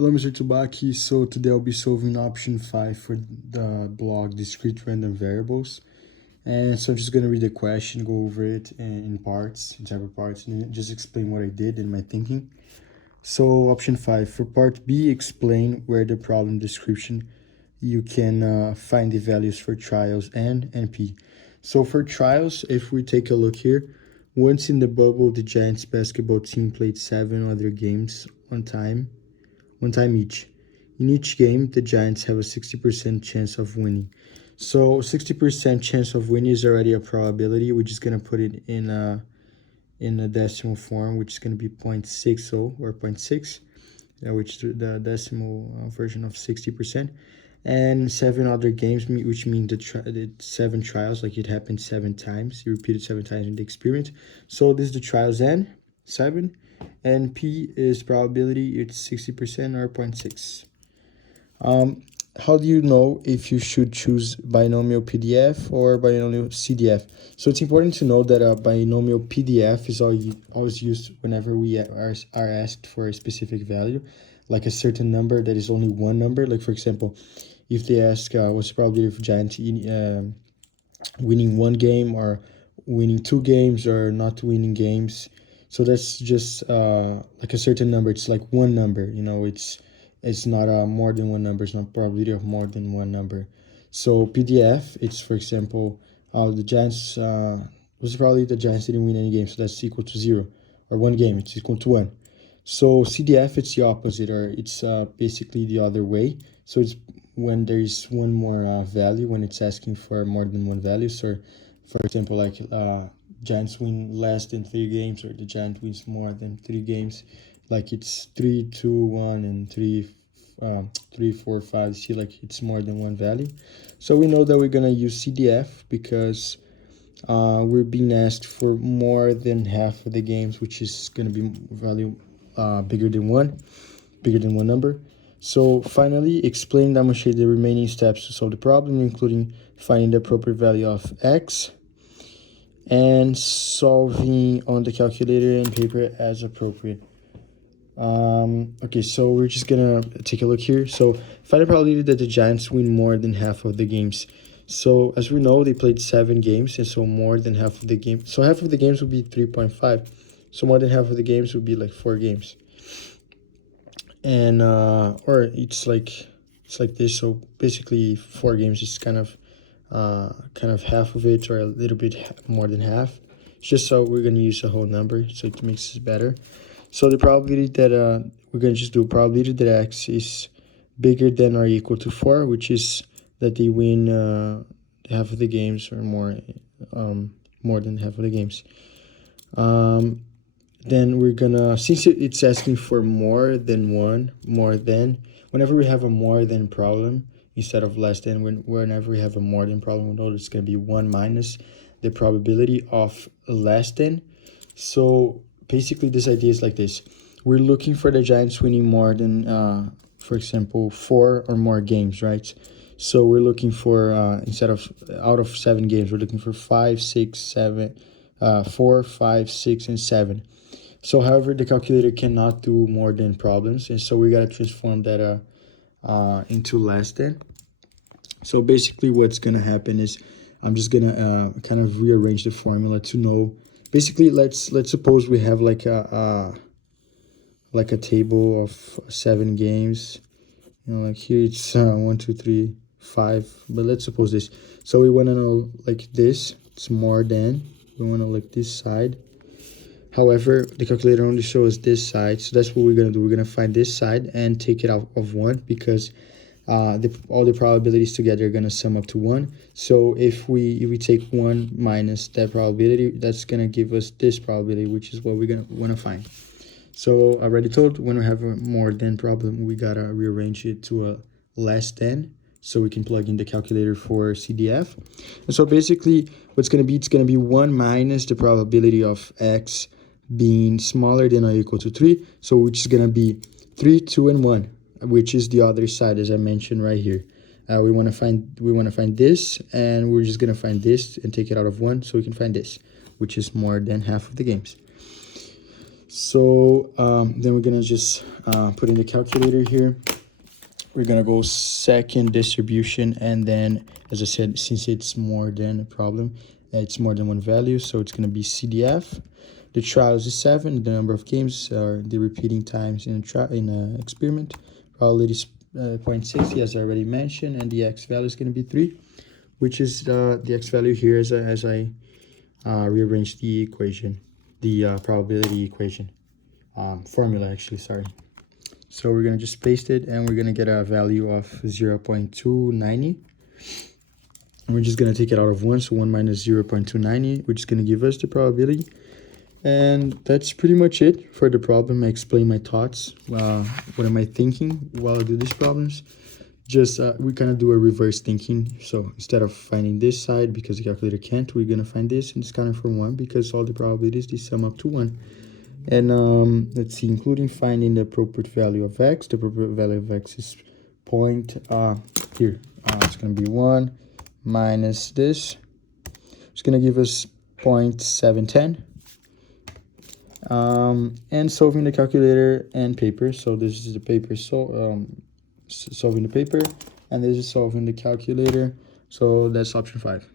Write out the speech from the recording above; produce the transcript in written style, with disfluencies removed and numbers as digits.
Hello, Mr. Tubaki. So today I'll be solving option 5 for the blog Discrete Random Variables. And so I'm just going to read the question, go over it in parts, in several parts, and then just explain what I did and my thinking. So option 5, for part B, explain where the problem description you can find the values for trials N and P. So for trials, if we take a look here, once in the bubble, the Giants basketball team played 7 other games one time each. In each game, the Giants have a 60% chance of winning. So 60% chance of winning is already a probability. We're just gonna put it in a decimal form, which is gonna be 0.60 or zero point 0.6, which is the decimal version of 60%. And 7 other games, which means the 7 trials, like it happened 7 times. You repeated 7 times in the experiment. So this is the trials N, 7. And P is probability, it's 60% or 0.6. How do you know if you should choose binomial PDF or binomial CDF? So it's important to know that a binomial PDF is always used whenever we are asked for a specific value, like a certain number that is only one number. Like for example, if they ask what's the probability of Giants winning one game or winning 2 games or not winning games. So that's just like a certain number. It's like one number, it's not more than one number. It's not probability of more than one number. So PDF, it's for example, the Giants was probably the Giants didn't win any games, so that's equal to 0, or one game, it's equal to 1. So CDF, it's the opposite, or it's basically the other way. So it's when there is one more value, when it's asking for more than one value. So for example, like Giants win less than 3 games, or the Giant wins more than 3 games, like it's 3, 2, 1, and 3, 3, 4, 5. See, like it's more than one value. So we know that we're gonna use CDF because we're being asked for more than half of the games, which is gonna be value bigger than one number. So finally, explain, demonstrate the remaining steps to solve the problem, including finding the appropriate value of x and solving on the calculator and paper as appropriate. Okay, so we're just gonna take a look here. So find the probability that the Giants win more than half of the games. So as we know, they played 7 games, and so more than half of the games. So half of the games would be 3.5. So more than half of the games would be like 4 games. And or it's like this. So basically 4 games is kind of half of it, or a little bit more than half. It's just so we're gonna use a whole number, so it makes it better. So the probability that we're gonna just do probability that x is bigger than or equal to 4, which is that they win half of the games or more than half of the games. Then we're gonna, since it's asking for more than, whenever we have a more than problem instead of less than, whenever we have a more than problem, we know it's gonna be 1 minus the probability of less than. So basically this idea is like this. We're looking for the Giants winning more than, for example, 4 or more games, right? So we're looking for, instead of out of 7 games, we're looking for 5, 6, 7, 4, 5, 6, and 7. So however, the calculator cannot do more than problems, and so we gotta transform that into less than. So basically what's gonna happen is I'm just gonna kind of rearrange the formula to know. Basically, let's suppose we have like a table of 7 games. Like here it's 1, 2, 3, 5. But let's suppose this. So we want to know like this. It's more than. We want to look this side. However, the calculator only shows this side, so that's what we're gonna do. We're gonna find this side and take it out of 1, because all the probabilities together are gonna sum up to 1. So if we take 1 minus that probability, that's gonna give us this probability, which is what we're gonna wanna find. So I already told, when we have a more than problem, we gotta rearrange it to a less than, so we can plug in the calculator for CDF. And so basically what's gonna be, it's gonna be 1 minus the probability of x being smaller than or equal to 3, so which is gonna be 3, 2, and 1, which is the other side, as I mentioned right here. We want to find this, and we're just gonna find this and take it out of 1, so we can find this, which is more than half of the games. So then we're gonna just put in the calculator here. We're gonna go second distribution, and then, as I said, since it's more than a problem, it's more than one value, so it's gonna be CDF. The trials is 7. The number of games are the repeating times in an experiment. Probability is 0.60, as I already mentioned, and the x value is gonna be 3, which is the x value here as I rearrange the equation, the probability equation, formula actually, sorry. So we're gonna just paste it, and we're gonna get a value of 0.290. And we're just gonna take it out of 1, so 1 minus 0.290, which is gonna give us the probability. And that's pretty much it for the problem. I explain my thoughts. What am I thinking while I do these problems? Just we kind of do a reverse thinking. So instead of finding this side, because the calculator can't, we're gonna find this and discount it from 1, because all the probabilities, they sum up to 1. And let's see, including finding the appropriate value of x. The appropriate value of x is here. It's going to be 1 minus this. It's going to give us 0.710. And solving the calculator and paper. So this is the paper, solving the paper, and this is solving the calculator. So that's option 5.